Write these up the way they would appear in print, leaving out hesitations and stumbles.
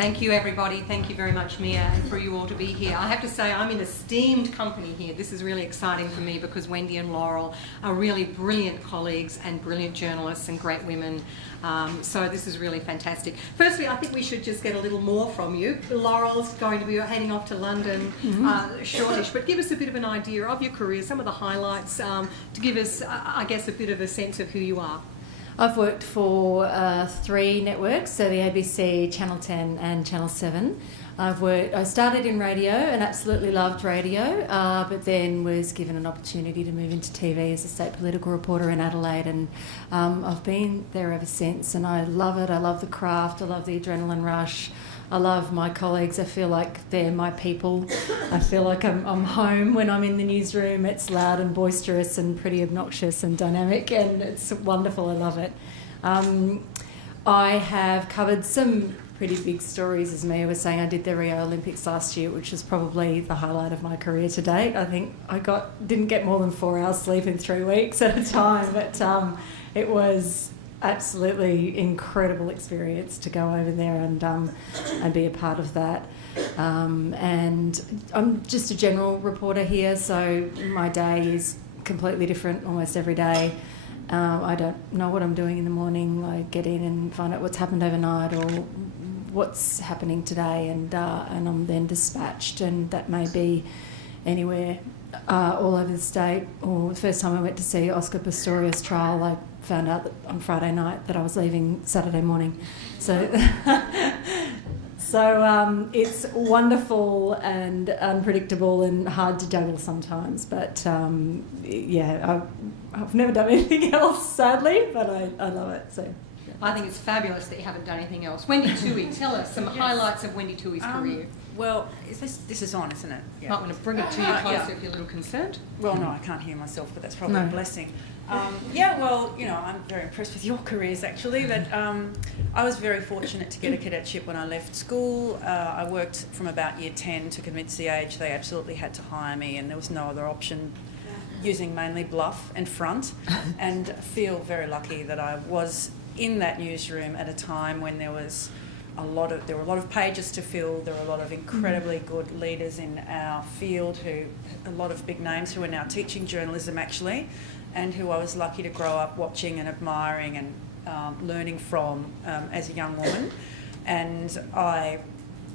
Thank you, everybody. Thank you very much, Mia, and for you all to be here. I have to say I'm in esteemed company here. This is really exciting for me because Wendy and Laurel are really brilliant colleagues and brilliant journalists and great women. So this is really fantastic. Firstly, I think we should just get a little more from you. Laurel's going to be heading off to London shortish, but give us a bit of an idea of your career, some of the highlights, to give us, I guess, a bit of a sense of who you are. I've worked for 3 networks, so the ABC, Channel 10 and Channel 7. I started in radio and absolutely loved radio, but then was given an opportunity to move into TV as a state political reporter in Adelaide, and I've been there ever since, and I love it. I love the craft, I love the adrenaline rush. I love my colleagues. I feel like they're my people. I feel like I'm home when I'm in the newsroom. It's loud and boisterous and pretty obnoxious and dynamic, and it's wonderful. I love it. I have covered some pretty big stories, as Mia was saying. I did the Rio Olympics last year, which was probably the highlight of my career to date. I think I didn't get more than 4 hours sleep in 3 weeks at a time, but it was absolutely incredible experience to go over there and be a part of that. And I'm just a general reporter here, so my day is completely different almost every day. I don't know what I'm doing in the morning. I get in and find out what's happened overnight or what's happening today, and I'm then dispatched, and that may be anywhere all over the state. Or the first time I went to see Oscar Pistorius' trial, I found out that on Friday night that I was leaving Saturday morning. So it's wonderful and unpredictable and hard to juggle sometimes. But I've never done anything else, sadly, but I love it. So I think it's fabulous that you haven't done anything else. Wendy Tuohy, tell us some highlights of Wendy Tuohy's career. Well, this is on, isn't it? Yeah. Might want to bring it to you closer if you're a little concerned. Well, no, I can't hear myself, but that's probably a blessing. I'm very impressed with your careers, actually. But I was very fortunate to get a cadetship when I left school. I worked from about year 10 to convince the Age they absolutely had to hire me, and there was no other option, using mainly bluff and front, and feel very lucky that I was in that newsroom at a time when there were a lot of pages to fill. There were a lot of incredibly good leaders in our field, a lot of big names who are now teaching journalism, actually, and who I was lucky to grow up watching and admiring and learning from as a young woman. And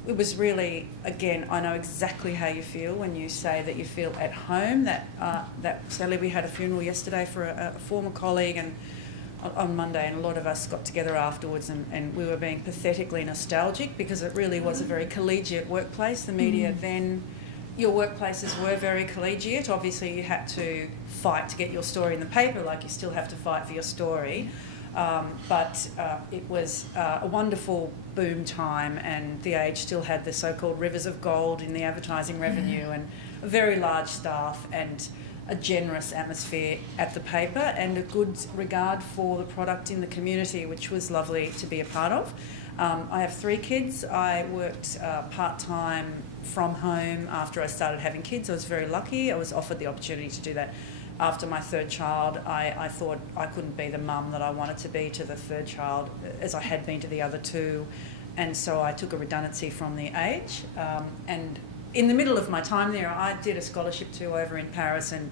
it was really, again, I know exactly how you feel when you say that you feel at home. Sadly, we had a funeral yesterday for a former colleague, and on Monday, and a lot of us got together afterwards, and we were being pathetically nostalgic because it really was a very collegiate workplace. The media then, your workplaces were very collegiate. Obviously, you had to fight to get your story in the paper, like you still have to fight for your story. But it was a wonderful boom time, and the Age still had the so-called rivers of gold in the advertising revenue, and a very large staff, and a generous atmosphere at the paper, and a good regard for the product in the community, which was lovely to be a part of. I have 3 kids. I worked part-time from home after I started having kids. I was very lucky. I was offered the opportunity to do that. After my 3rd child, I thought I couldn't be the mum that I wanted to be to the 3rd child as I had been to the other 2, and so I took a redundancy from the Age. And in the middle of my time there, I did a scholarship tour over in Paris, and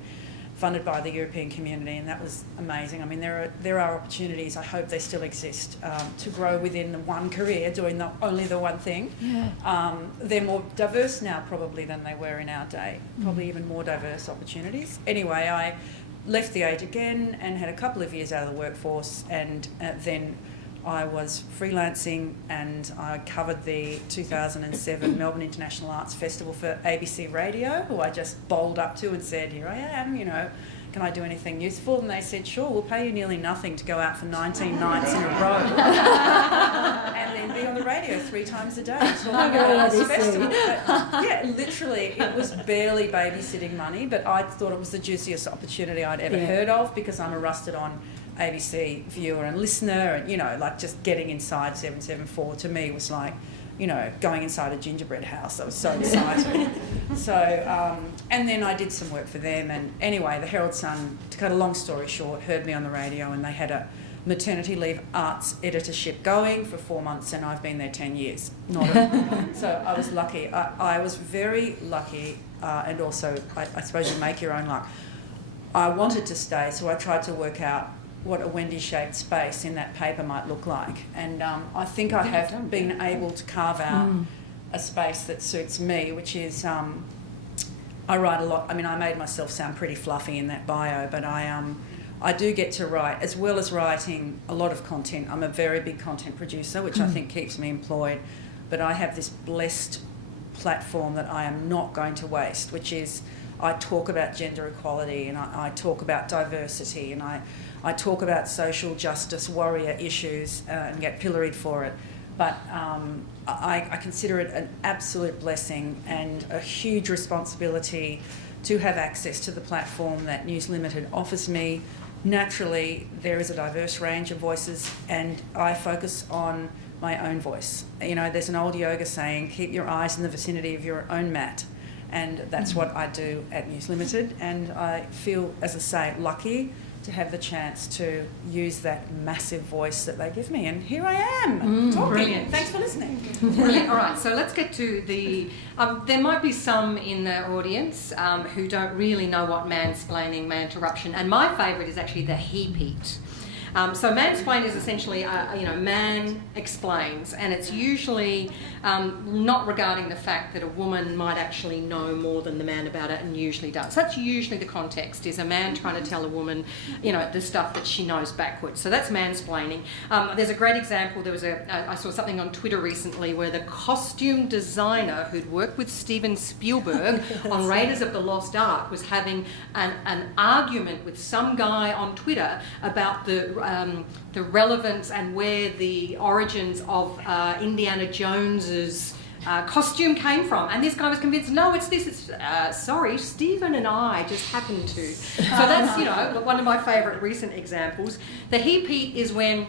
funded by the European community, and that was amazing. I mean, there are opportunities, I hope they still exist, to grow within the one career, doing only the one thing. Yeah. They're more diverse now probably than they were in our day, probably even more diverse opportunities. Anyway, I left the Age again and had a couple of years out of the workforce, and then I was freelancing, and I covered the 2007 Melbourne International Arts Festival for ABC Radio, who I just bowled up to and said, here I am, can I do anything useful? And they said, sure, we'll pay you nearly nothing to go out for 19 nights in a row and then be on the radio 3 times a day talking about this festival. But, literally, it was barely babysitting money, but I thought it was the juiciest opportunity I'd ever heard of, because I'm a rusted-on ABC viewer and listener, and just getting inside 774 to me was like, going inside a gingerbread house. I was so excited. So, and then I did some work for them, and anyway, the Herald Sun, to cut a long story short, heard me on the radio, and they had maternity leave arts editorship going for 4 months, and I've been there 10 years. So I was lucky. I was very lucky, and also I suppose you make your own luck. I wanted to stay, so I tried to work out what a Wendy-shaped space in that paper might look like. And I think I have been able to carve out a space that suits me, which is I write a lot. I mean, I made myself sound pretty fluffy in that bio, but I do get to write, as well as writing a lot of content. I'm a very big content producer, which I think keeps me employed, but I have this blessed platform that I am not going to waste, which is I talk about gender equality, and I talk about diversity, and I talk about social justice warrior issues and get pilloried for it. But I consider it an absolute blessing and a huge responsibility to have access to the platform that News Limited offers me. Naturally, there is a diverse range of voices, and I focus on my own voice. You know, there's an old yoga saying, keep your eyes in the vicinity of your own mat. And that's what I do at News Limited. And I feel, as I say, lucky to have the chance to use that massive voice that they give me. And here I am, talking. Brilliant. Thanks for listening. Brilliant. All right, so let's get to the... there might be some in the audience who don't really know what mansplaining, manterruption, and my favourite is actually the he-peat. So mansplain is essentially, man explains, and it's usually not regarding the fact that a woman might actually know more than the man about it, and usually does. That's usually the context, is a man trying to tell a woman, the stuff that she knows backwards. So that's mansplaining. There's a great example. I saw something on Twitter recently where the costume designer who'd worked with Steven Spielberg on Raiders of the Lost Ark was having an argument with some guy on Twitter about the relevance and where the origins of Indiana Jones's costume came from, and this guy was convinced, no, it's this. It's sorry, Stephen and I just happened to. So that's one of my favourite recent examples. The he-peat is when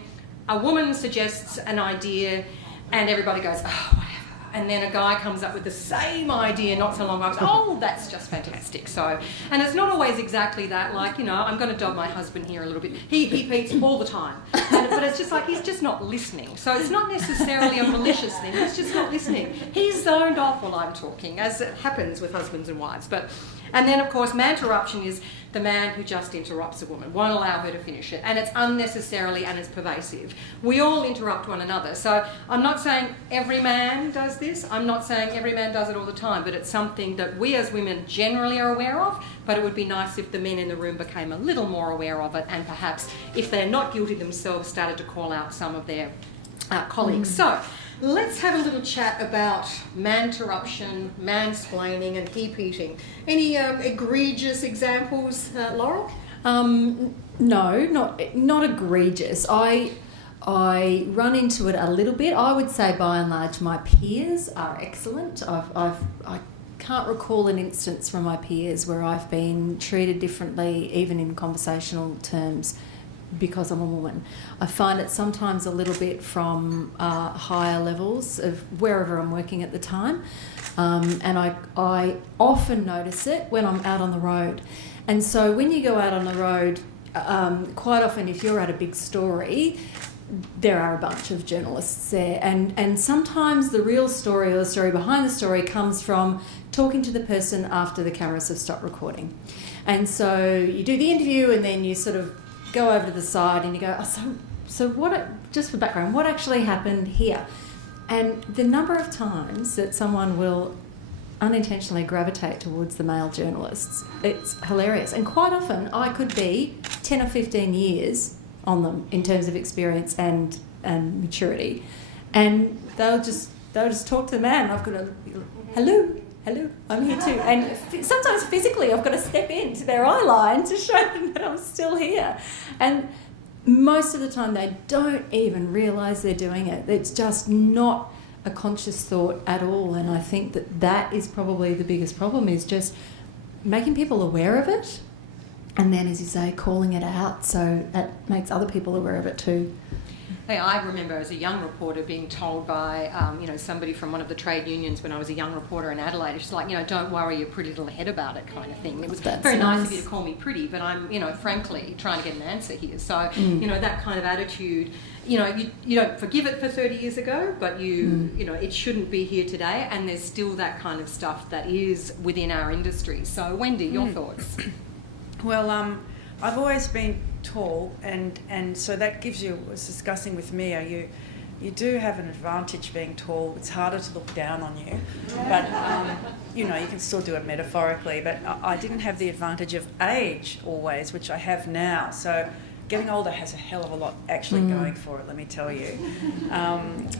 a woman suggests an idea, and everybody goes, oh, whatever. And then a guy comes up with the same idea not so long ago. Oh, that's just fantastic. So, and it's not always exactly that. Like, I'm going to dog my husband here a little bit. He peats all the time. But it's just like he's just not listening. So it's not necessarily a malicious thing. He's just not listening. He's zoned off while I'm talking, as it happens with husbands and wives. And then, of course, manterruption is the man who just interrupts a woman, won't allow her to finish it, and it's unnecessarily and it's pervasive. We all interrupt one another. So I'm not saying every man does this. I'm not saying every man does it all the time, but it's something that we as women generally are aware of, but it would be nice if the men in the room became a little more aware of it, and perhaps, if they're not guilty themselves, started to call out some of their colleagues. So let's have a little chat about manterruption, mansplaining and he-peating. Any egregious examples, Laurel? No, not egregious. I run into it a little bit. I would say by and large my peers are excellent. I can't recall an instance from my peers where I've been treated differently, even in conversational terms, because I'm a woman. I find it sometimes a little bit from higher levels of wherever I'm working at the time, and I often notice it when I'm out on the road. And so when you go out on the road, quite often if you're at a big story, there are a bunch of journalists there, and sometimes the real story or the story behind the story comes from talking to the person after the cameras have stopped recording. And so you do the interview and then you sort of go over to the side and you go, so what, just for background, what actually happened here? And the number of times that someone will unintentionally gravitate towards the male journalists, it's hilarious. And quite often I could be 10 or 15 years on them in terms of experience and maturity, and they'll just talk to the man. I've got to, hello, I'm here too. And sometimes physically I've got to step into their eye line to show them that I'm still here. And most of the time they don't even realise they're doing it. It's just not a conscious thought at all. And I think that is probably the biggest problem, is just making people aware of it, and then, as you say, calling it out so that makes other people aware of it too. Hey, I remember as a young reporter being told by, somebody from one of the trade unions when I was a young reporter in Adelaide, it's like, don't worry your pretty little head about it kind of thing. It was very nice of you to call me pretty, but I'm, frankly, trying to get an answer here. So, that kind of attitude, you don't forgive it for 30 years ago, but it shouldn't be here today, and there's still that kind of stuff that is within our industry. So, Wendy, your thoughts? Well, I've always been tall, and so that gives you, I was discussing with Mia, you do have an advantage being tall. It's harder to look down on you, but you can still do it metaphorically, but I didn't have the advantage of age always, which I have now. So getting older has a hell of a lot actually going for it, let me tell you.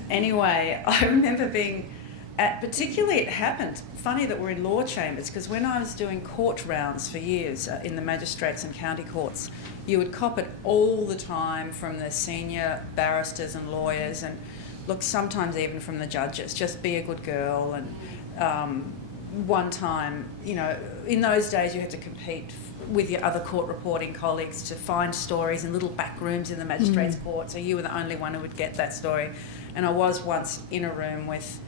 Anyway, I remember being particularly it happened, funny that we're in law chambers, because when I was doing court rounds for years in the magistrates and county courts, you would cop it all the time from the senior barristers and lawyers, and look, sometimes even from the judges, just be a good girl. And one time, in those days you had to compete with your other court reporting colleagues to find stories in little back rooms in the magistrates' court, so you were the only one who would get that story. And I was once in a room with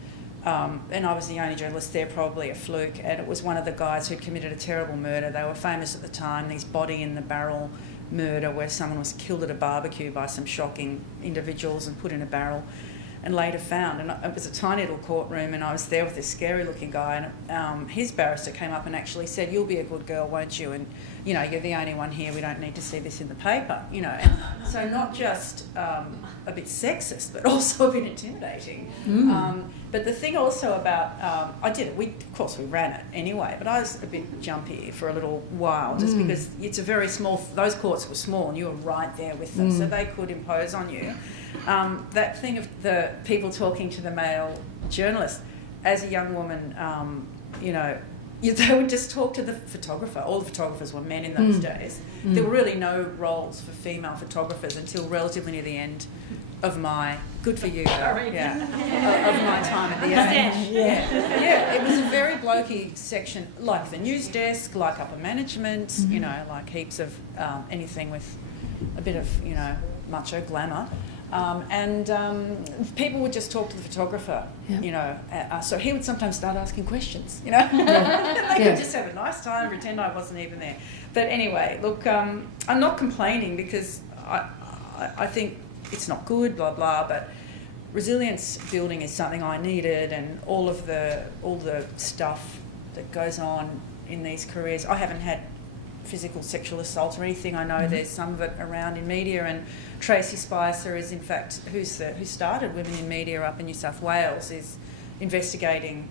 and I was the only journalist there, probably a fluke, and it was one of the guys who'd committed a terrible murder. They were famous at the time, these body-in-the-barrel murder where someone was killed at a barbecue by some shocking individuals and put in a barrel and later found. And it was a tiny little courtroom, and I was there with this scary-looking guy, and his barrister came up and actually said, "You'll be a good girl, won't you? And, you're the only one here. We don't need to see this in the paper," And so not just a bit sexist, but also a bit intimidating. But the thing also about, I did it, of course we ran it anyway, but I was a bit jumpy for a little while, just because it's a very small, those courts were small and you were right there with them, so they could impose on you. That thing of the people talking to the male journalist, as a young woman, they would just talk to the photographer. All the photographers were men in those days. There were really no roles for female photographers until relatively near the end of my, good for you, of my time at the Age. Yeah, it was a very blokey section, like the news desk, like upper management, like heaps of anything with a bit of, macho glamour. And people would just talk to the photographer, so he would sometimes start asking questions, They could just have a nice time, pretend I wasn't even there. But anyway, look, I'm not complaining because I think it's not good, blah, blah, but resilience building is something I needed, and all the stuff that goes on in these careers. I haven't had physical sexual assault or anything. I know there's some of it around in media, and Tracy Spicer is in fact who started Women in Media up in New South Wales, is investigating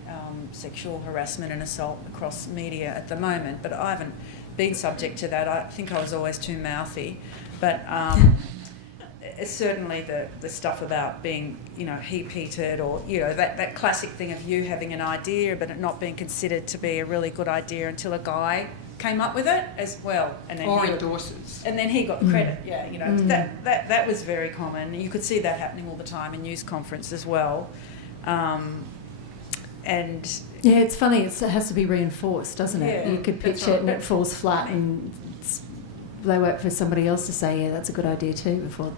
sexual harassment and assault across media at the moment, but I haven't been subject to that. I think I was always too mouthy, but it's certainly the stuff about being heat-heated, or that classic thing of you having an idea but it not being considered to be a really good idea until a guy came up with it as well, and then endorses, and then he got the credit. That was very common. You could see that happening all the time in news conference as well. And yeah, it's funny. It has to be reinforced, doesn't it? Yeah, you could pitch it and it falls flat, and they wait for somebody else to say, "Yeah, that's a good idea too." Before,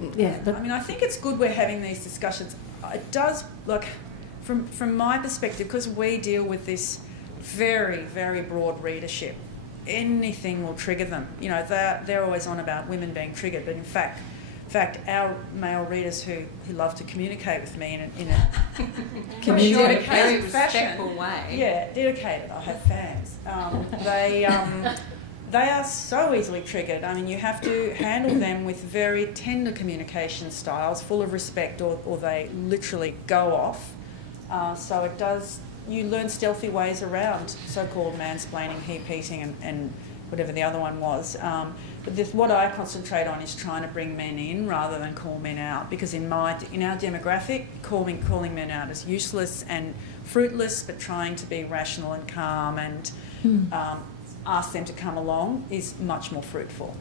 but I mean, I think it's good we're having these discussions. It does, from my perspective, because we deal with this very, very broad readership. Anything will trigger them. They're always on about women being triggered, but in fact, our male readers who love to communicate with me in a very respectful way. Yeah, dedicated. I have fans. They are so easily triggered. I mean, you have to handle them with very tender communication styles, full of respect, or they literally go off. So it does. You learn stealthy ways around so-called mansplaining, heat-heating, and whatever the other one was. But what I concentrate on is trying to bring men in rather than call men out, because in our demographic, calling men out is useless and fruitless, but trying to be rational and calm and ask them to come along is much more fruitful.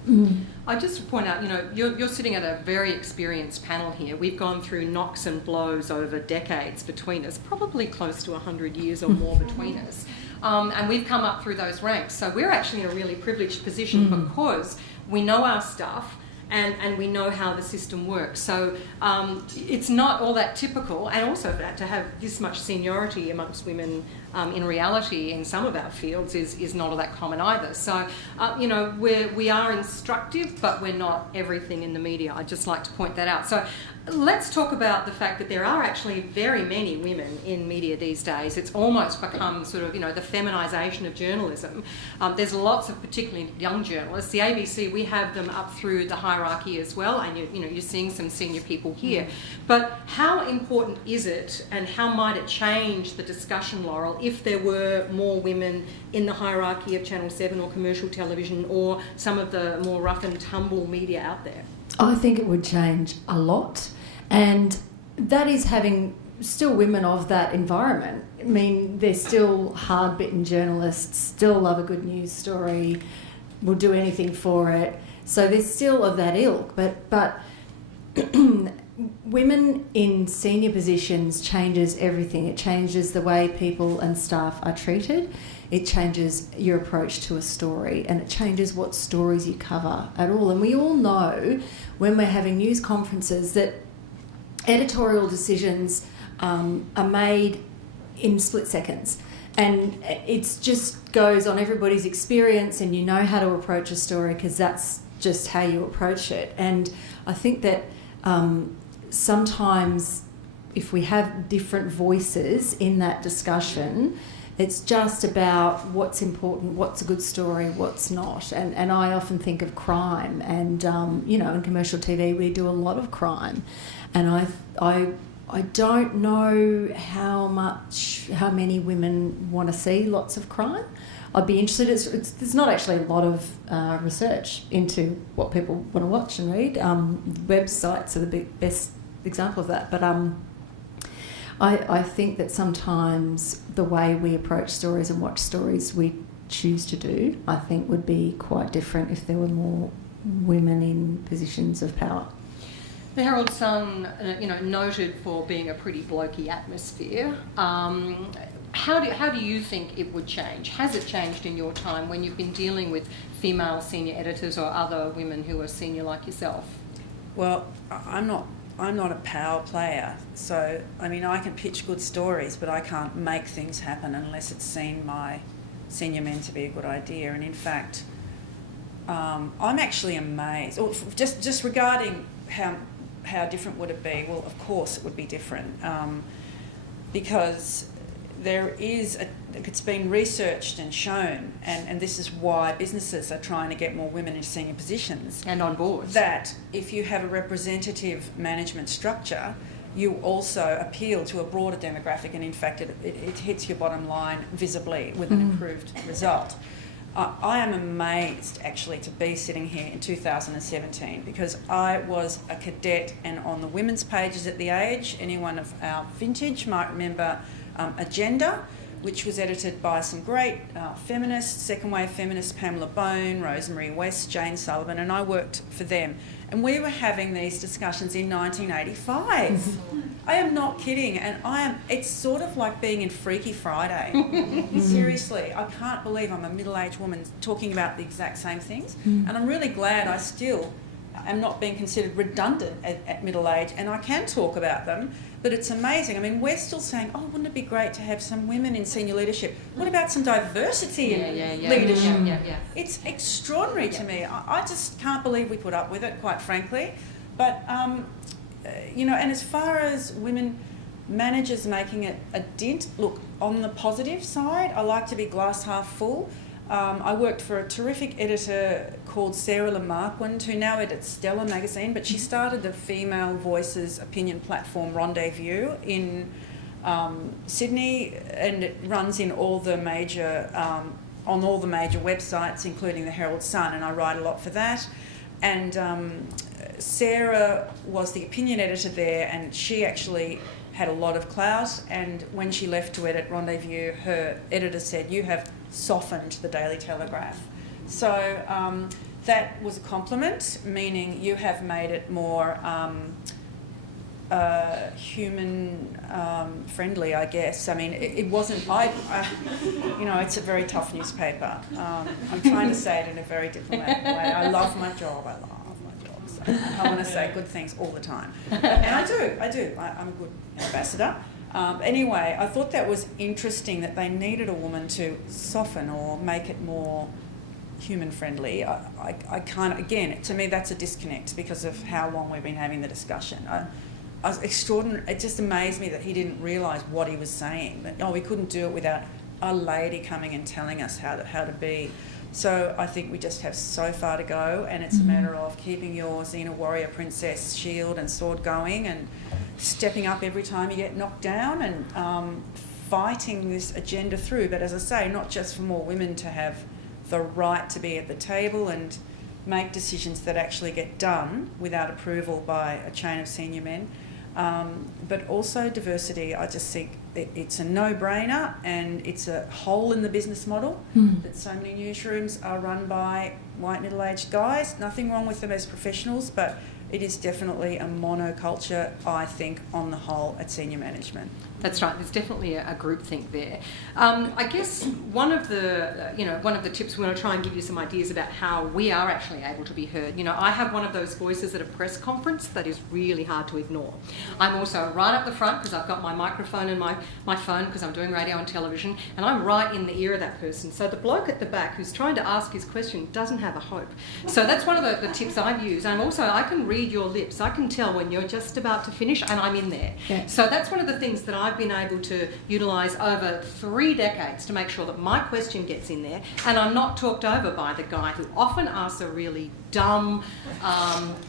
I just point out, you're sitting at a very experienced panel here. We've gone through knocks and blows over decades between us, probably close to 100 years or more between us. And we've come up through those ranks. So we're actually in a really privileged position because we know our stuff, and we know how the system works. So it's not all that typical, and also to have this much seniority amongst women in reality in some of our fields is not all that common either. So, you know, we are instructive, but we're not everything in the media. I'd just like to point that out. So let's talk about the fact that there are actually very many women in media these days. It's almost become sort of, you know, the feminisation of journalism. There's lots of particularly young journalists. The ABC, we have them up through the hierarchy as well, and you know, you're seeing some senior people here. But how important is it, and how might it change the discussion, Laurel, if there were more women in the hierarchy of Channel 7 or commercial television or some of the more rough and tumble media out there? I think it would change a lot, and that is having still women of that environment. I mean, they're still hard-bitten journalists, still love a good news story, will do anything for it. So they're still of that ilk, but women in senior positions changes everything. It changes the way people and staff are treated. It changes your approach to a story, and it changes what stories you cover at all. And we all know when we're having news conferences that editorial decisions are made in split seconds, and it just goes on everybody's experience, and you know how to approach a story because that's just how you approach it. And I think that sometimes if we have different voices in that discussion, it's just about what's important, what's a good story, what's not. And I often think of crime, and you know, in commercial TV we do a lot of crime, and I don't know how many women want to see lots of crime. I'd be interested. There's not actually a lot of research into what people want to watch and read. Websites are the best example of that. But I think that sometimes the way we approach stories and watch stories we choose to do, I think, would be quite different if there were more women in positions of power. The Herald Sun, you know, noted for being a pretty blokey atmosphere. How do you think it would change? Has it changed in your time when you've been dealing with female senior editors or other women who are senior like yourself? Well, I'm not a power player, so I mean I can pitch good stories, but I can't make things happen unless it's seen by senior men to be a good idea. And in fact, I'm actually amazed. Or just regarding how different would it be? Well, of course it would be different, because there is it's been researched and shown, and this is why businesses are trying to get more women in senior positions and on boards, that if you have a representative management structure, you also appeal to a broader demographic, and in fact it hits your bottom line visibly with an improved result. I am amazed actually to be sitting here in 2017, because I was a cadet and on the women's pages at The Age. Anyone of our vintage might remember Agenda, which was edited by some great feminists, second wave feminists, Pamela Bone, Rosemary West, Jane Sullivan, and I worked for them. And we were having these discussions in 1985. I am not kidding, and it's sort of like being in Freaky Friday. Seriously, I can't believe I'm a middle-aged woman talking about the exact same things. And I'm really glad I still am not being considered redundant at middle age, and I can talk about them. But it's amazing. I mean, we're still saying, oh, wouldn't it be great to have some women in senior leadership? What about some diversity in leadership? It's extraordinary to me. I just can't believe we put up with it, quite frankly. But, you know, and as far as women managers making it a dent, look, on the positive side, I like to be glass half full. I worked for a terrific editor called Sarah Lamarquand, who now edits Stella magazine, but she started the Female Voices opinion platform Rendezvous in Sydney, and it runs in all the major on all the major websites, including the Herald Sun, and I write a lot for that. And Sarah was the opinion editor there, and she actually had a lot of clout, and when she left to edit Rendezvous, her editor said, "You have softened the Daily Telegraph." So that was a compliment, meaning you have made it more human friendly, I guess. I mean, it wasn't, you know, it's a very tough newspaper. I'm trying to say it in a very diplomatic way. I love my job, So. I want to say good things all the time. And I do. I'm a good ambassador. Anyway, I thought that was interesting that they needed a woman to soften or make it more human-friendly. I kind of, again, to me that's a disconnect because of how long we've been having the discussion. I was extraordinary. It just amazed me that he didn't realise what he was saying. That, we couldn't do it without a lady coming and telling us how to be. So I think we just have so far to go, and it's a matter of keeping your Xena warrior princess shield and sword going and stepping up every time you get knocked down and fighting this agenda through. But as I say, not just for more women to have the right to be at the table and make decisions that actually get done without approval by a chain of senior men, but also diversity. I just think it's a no-brainer, and it's a hole in the business model that so many newsrooms are run by white middle-aged guys. Nothing wrong with them as professionals, but it is definitely a monoculture, I think, on the whole at senior management. That's right. There's definitely a groupthink there. I guess one of the tips we want to try and give you some ideas about how we are actually able to be heard. I have one of those voices at a press conference that is really hard to ignore. I'm also right up the front because I've got my microphone and my phone because I'm doing radio and television, and I'm right in the ear of that person. So the bloke at the back who's trying to ask his question doesn't have a hope. So that's one of the tips I've used. And also I can read your lips. I can tell when you're just about to finish and I'm in there. Yeah. So that's one of the things that I've been able to utilise over 3 decades to make sure that my question gets in there and I'm not talked over by the guy who often asks a really dumb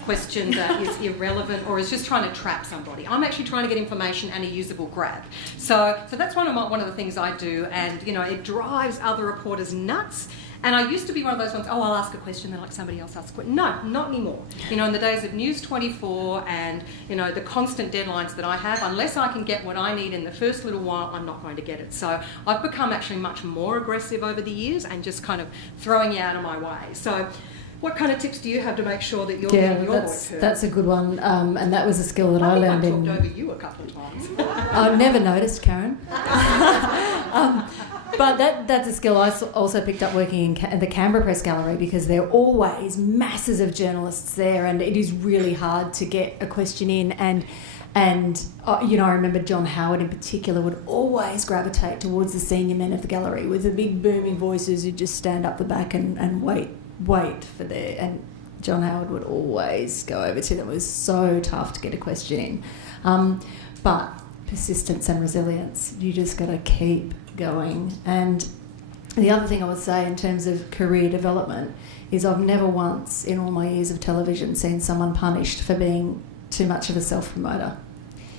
question that is irrelevant or is just trying to trap somebody. I'm actually trying to get information and a usable grab. So that's one of the things I do, and it drives other reporters nuts. And I used to be one of those ones, I'll ask a question, then somebody else asks a question. No, not anymore. In the days of News 24 and, the constant deadlines that I have, unless I can get what I need in the first little while, I'm not going to get it. So I've become actually much more aggressive over the years and just kind of throwing you out of my way. So what kind of tips do you have to make sure that you're getting your voice heard? That's a good one, and that was a skill that I learned in... I talked over you a couple of times. I've never noticed, Karen. But that's a skill I also picked up working in the Canberra Press Gallery, because there are always masses of journalists there, and it is really hard to get a question in. And I remember John Howard in particular would always gravitate towards the senior men of the gallery with the big booming voices who'd just stand up the back and wait for their... And John Howard would always go over to them. It was so tough to get a question in. But persistence and resilience, you just got to keep going. And the other thing I would say in terms of career development is I've never once in all my years of television seen someone punished for being too much of a self-promoter.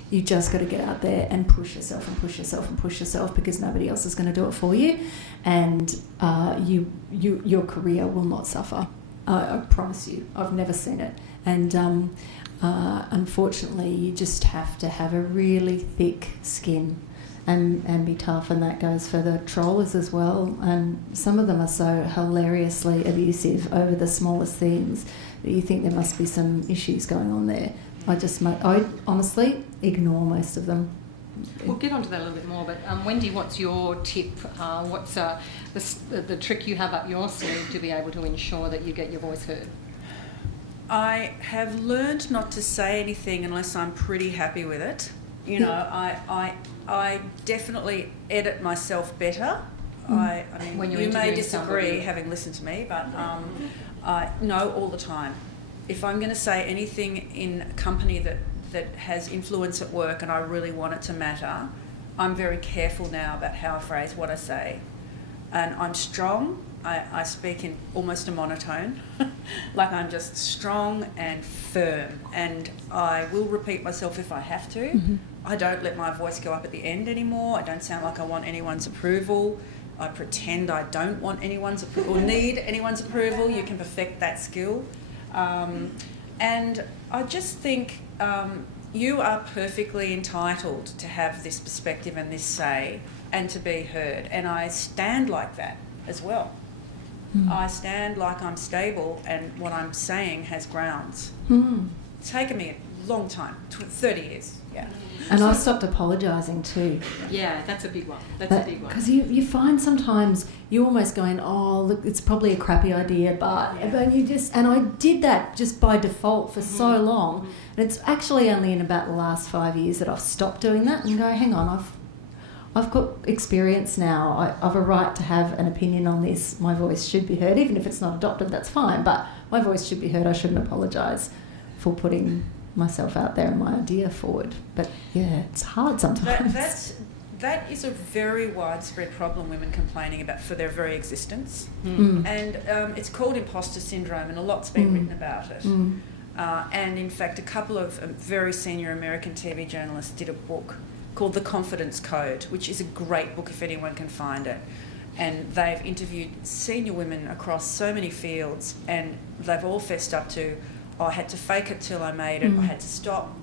You just got to get out there and push yourself and push yourself and push yourself, because nobody else is going to do it for you, and your career will not suffer. I promise you. I've never seen it. And unfortunately, you just have to have a really thick skin and be tough, and that goes for the trollers as well. And some of them are so hilariously abusive over the smallest things that you think there must be some issues going on there. I honestly ignore most of them. We'll get onto that a little bit more, but Wendy, what's your tip? What's the trick you have up your sleeve to be able to ensure that you get your voice heard? I have learned not to say anything unless I'm pretty happy with it. I definitely edit myself better. I mean, when you're you may disagree, somebody, having listened to me, but I know all the time. If I'm going to say anything in a company that has influence at work and I really want it to matter, I'm very careful now about how I phrase what I say. And I'm strong. I speak in almost a monotone, like I'm just strong and firm, and I will repeat myself if I have to. Mm-hmm. I don't let my voice go up at the end anymore. I don't sound like I want anyone's approval. I pretend I don't want anyone's approval or need anyone's approval. You can perfect that skill. And I just think you are perfectly entitled to have this perspective and this say and to be heard. And I stand like that as well. Mm. I stand like I'm stable and what I'm saying has grounds. Mm. It's taken me a long time, 30 years, yeah. And I've stopped apologising too. Yeah, that's a big one. That's a big one. Because you find sometimes you're almost going, oh, look, it's probably a crappy idea, but you just... And I did that just by default for so long. And it's actually only in about the last 5 years that I've stopped doing that and go, hang on, I've got experience now. I've a right to have an opinion on this. My voice should be heard. Even if it's not adopted, that's fine. But my voice should be heard. I shouldn't apologise for putting myself out there and my idea forward. But yeah, it's hard sometimes. That is a very widespread problem, women complaining about for their very existence. And it's called imposter syndrome, and a lot's been written about it. And in fact, a couple of very senior American TV journalists did a book called The Confidence Code, which is a great book if anyone can find it. And they've interviewed senior women across so many fields, and they've all fessed up to, oh, I had to fake it till I made it, I had to stop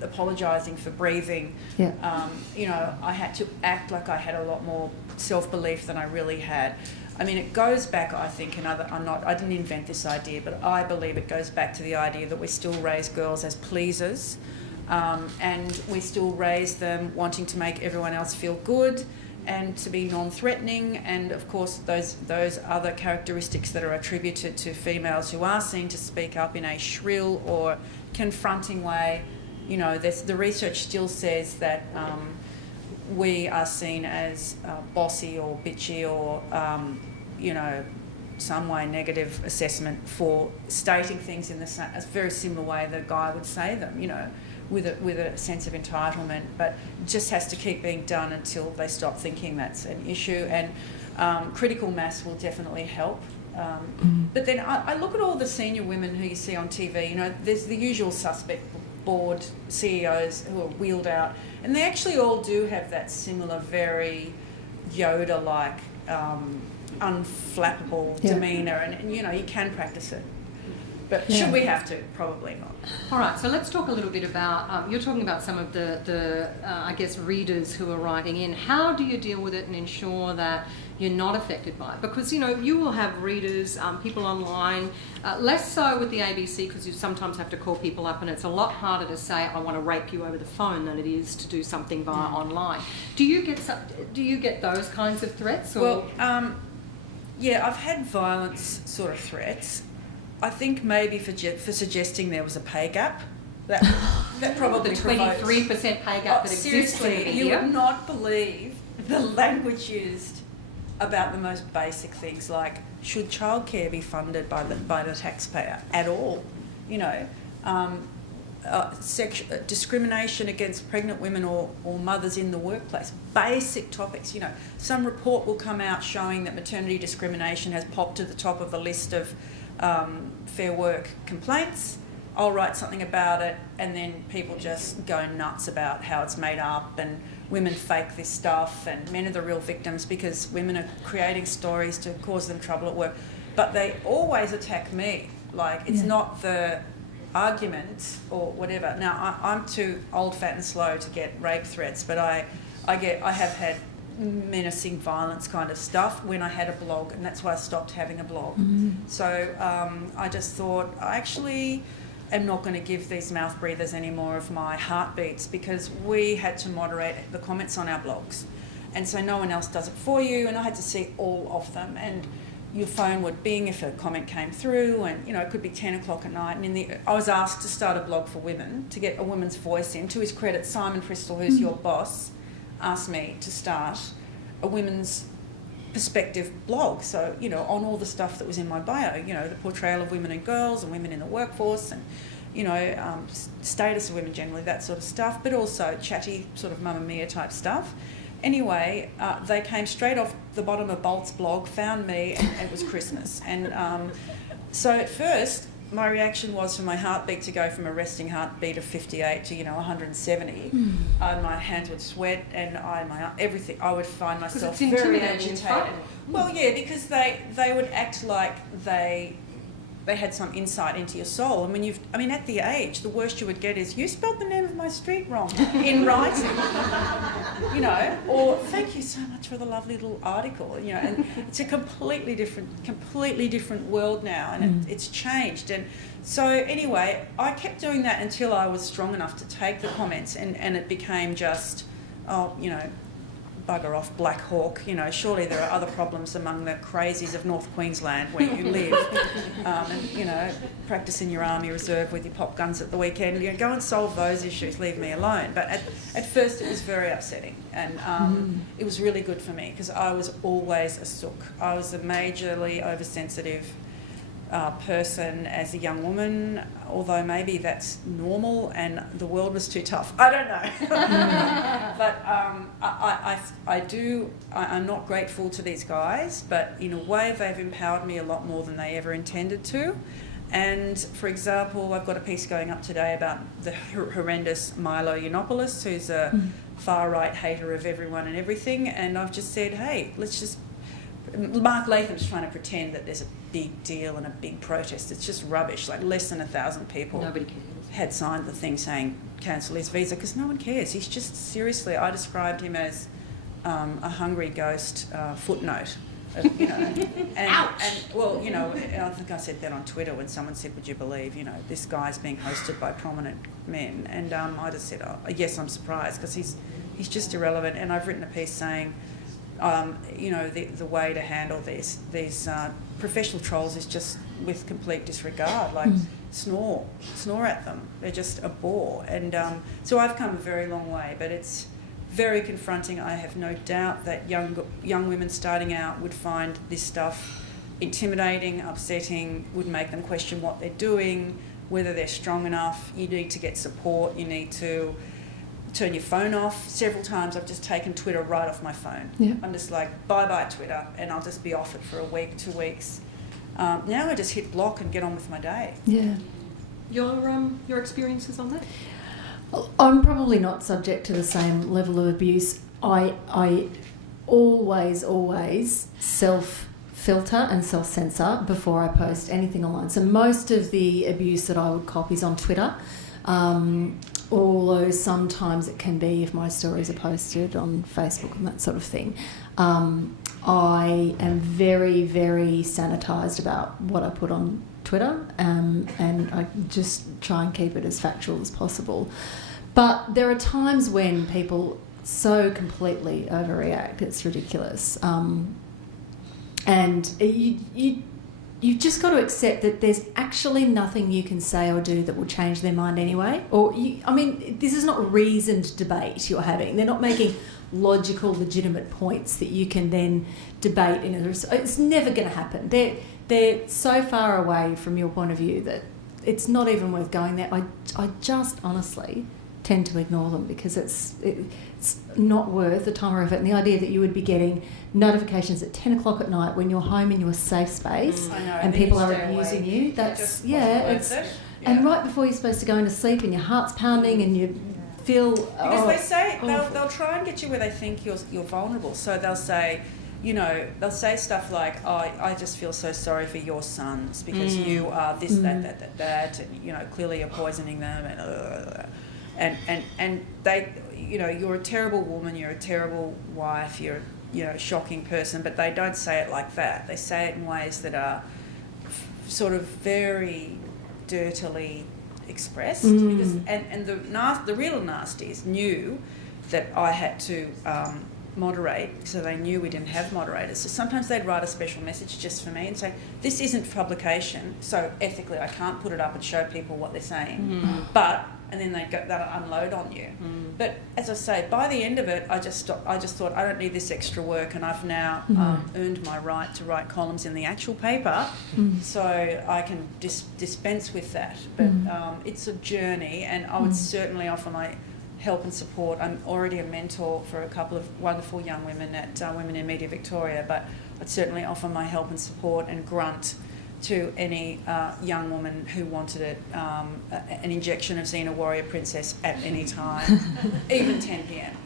apologising for breathing. You know, I had to act like I had a lot more self-belief than I really had. I mean, it goes back, I think, I didn't invent this idea, but I believe it goes back to the idea that we still raise girls as pleasers, and we still raise them wanting to make everyone else feel good and to be non-threatening, and of course those other characteristics that are attributed to females who are seen to speak up in a shrill or confronting way. You know, the research still says that we are seen as bossy or bitchy or, you know, some way negative assessment for stating things in a very similar way that a guy would say them, you know, with a sense of entitlement, but it just has to keep being done until they stop thinking that's an issue. And critical mass will definitely help. But then I look at all the senior women who you see on TV, you know, there's the usual suspect board CEOs who are wheeled out, and they actually all do have that similar, very Yoda-like, unflappable demeanour, and you know, you can practice it. But should we have to? Probably not. All right, so let's talk a little bit about, you're talking about some of the I guess, readers who are writing in. How do you deal with it and ensure that you're not affected by it? Because, you know, you will have readers, people online, less so with the ABC, because you sometimes have to call people up and it's a lot harder to say, I want to rape you over the phone than it is to do something via online. Do you get those kinds of threats? Or? Well, yeah, I've had violence sort of threats. I think maybe for suggesting there was a pay gap. That probably the 23% pay gap that exists in the seriously, media. you would not believe the language used about the most basic things, like should childcare be funded by the taxpayer at all? You know, discrimination against pregnant women or mothers in the workplace. Basic topics. You know, some report will come out showing that maternity discrimination has popped to the top of the list of Fair Work complaints. I'll write something about it, and then people just go nuts about how it's made up and women fake this stuff and men are the real victims because women are creating stories to cause them trouble at work. But they always attack me. Like, it's not the argument or whatever. Now, I'm too old, fat and slow to get rape threats, but I have had menacing violence kind of stuff when I had a blog, and that's why I stopped having a blog. So I just thought, I actually am not going to give these mouth breathers any more of my heartbeats, because we had to moderate the comments on our blogs, and so no one else does it for you, and I had to see all of them, and your phone would bing if a comment came through, and you know, it could be 10 o'clock at night, and I was asked to start a blog for women, to get a woman's voice in. To his credit, Simon Crystal, who's your boss, asked me to start a women's perspective blog, so you know, on all the stuff that was in my bio, you know, the portrayal of women and girls and women in the workforce, and you know, status of women generally, that sort of stuff, but also chatty sort of Mamma Mia type stuff. Anyway, they came straight off the bottom of Bolt's blog, found me, and it was Christmas. And so at first, my reaction was for my heartbeat to go from a resting heartbeat of 58 to, you know, 170. My hands would sweat, and everything. I would find myself very agitated. Well, yeah, because they would act like they they had some insight into your soul. And when at the age, the worst you would get is, you spelled the name of my street wrong in writing, or thank you so much for the lovely little article, and it's a completely different world now, and it's changed. And so anyway, I kept doing that until I was strong enough to take the comments, and it became just, bugger off, Black Hawk, surely there are other problems among the crazies of North Queensland where you live, and, practice in your army reserve with your pop guns at the weekend, go and solve those issues, leave me alone. But at first it was very upsetting, and it was really good for me, because I was always a sook. I was a majorly oversensitive person as a young woman, although maybe that's normal and the world was too tough. I don't know. But I'm not grateful to these guys, but in a way they've empowered me a lot more than they ever intended to. And for example, I've got a piece going up today about the horrendous Milo Yiannopoulos, who's a far-right hater of everyone and everything, and I've just said, hey, Mark Latham's trying to pretend that there's a big deal and a big protest. It's just rubbish. Like, less than 1,000 people had signed the thing saying cancel his visa, because no one cares. He's just, seriously, I described him as a hungry ghost footnote. Ouch! I think I said that on Twitter when someone said, would you believe, this guy's being hosted by prominent men? And I just said, yes, I'm surprised, because he's just irrelevant. And I've written a piece saying, the way to handle these professional trolls is just with complete disregard, like snore at them. They're just a bore. And so I've come a very long way, but it's very confronting. I have no doubt that young women starting out would find this stuff intimidating, upsetting, would make them question what they're doing, whether they're strong enough. You need to get support. You need to turn your phone off. Several times I've just taken Twitter right off my phone. Yeah. I'm just like, bye-bye Twitter, and I'll just be off it for a week, 2 weeks. Now I just hit block and get on with my day. Yeah. Your experiences on that? I'm probably not subject to the same level of abuse. I always self-filter and self-censor before I post anything online. So most of the abuse that I would cop is on Twitter. Although sometimes it can be if my stories are posted on Facebook and that sort of thing. I am very, very sanitised about what I put on Twitter, and I just try and keep it as factual as possible. But there are times when people so completely overreact, it's ridiculous. And you've just got to accept that there's actually nothing you can say or do that will change their mind anyway. This is not reasoned debate you're having. They're not making logical, legitimate points that you can then debate. It's never going to happen. They're so far away from your point of view that it's not even worth going there. I just honestly tend to ignore them, because it's not worth the time or effort. And the idea that you would be getting notifications at 10 o'clock at night when you're home in your safe space and people are abusing you, and right before you're supposed to go into sleep and your heart's pounding and you feel because they say they'll try and get you where they think you're vulnerable. So they'll say, they'll say stuff like, I just feel so sorry for your sons because you are this, that, and clearly you're poisoning them, and they, you're a terrible woman, you're a terrible wife, you're a shocking person, but they don't say it like that. They say it in ways that are sort of very dirtily expressed, because and the real nasties knew that I had to moderate, so they knew we didn't have moderators. So sometimes they'd write a special message just for me and say, this isn't for publication, so ethically I can't put it up and show people what they're saying, and then they'll unload on you. But as I say, by the end of it, I just thought, I don't need this extra work, and I've now earned my right to write columns in the actual paper, so I can dispense with that. But it's a journey, and I would certainly offer my help and support. I'm already a mentor for a couple of wonderful young women at Women in Media Victoria, but I'd certainly offer my help and support and grunt to any young woman who wanted it, an injection of Xena Warrior Princess at any time, even 10 p.m.